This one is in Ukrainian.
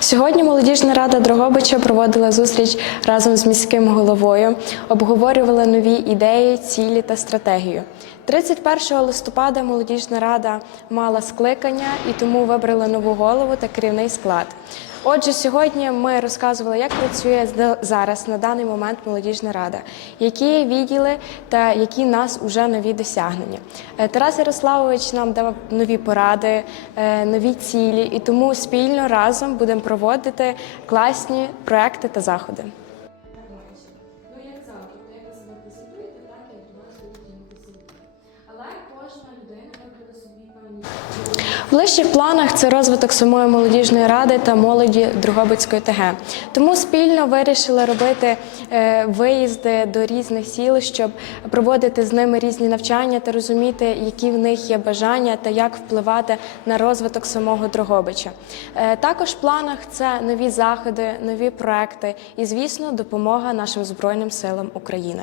Сьогодні молодіжна рада Дрогобича проводила зустріч разом з міським головою, обговорювала нові ідеї, цілі та стратегію. 31 листопада молодіжна рада мала скликання і тому вибрала нову голову та керівний склад. Отже, сьогодні ми розказували, як працює зараз на даний момент молодіжна рада, які відділи та які нас уже нові досягнення. Е, Тарас Ярославович нам дав нові поради, е, нові цілі, і тому спільно разом будемо проводити класні проекти та заходи. Ну. Але кожна людина вибрала собі певні В планах це розвиток самої молодіжної ради та молоді Другобицької ТГ. Тому спільно вирішили робити е, виїзди до різних сіл, щоб проводити з ними різні навчання та розуміти, які в них є бажання та як впливати на розвиток самого Дрогобича. Е, Також в планах це нові заходи, нові проекти і, звісно, допомога нашим Збройним силам України.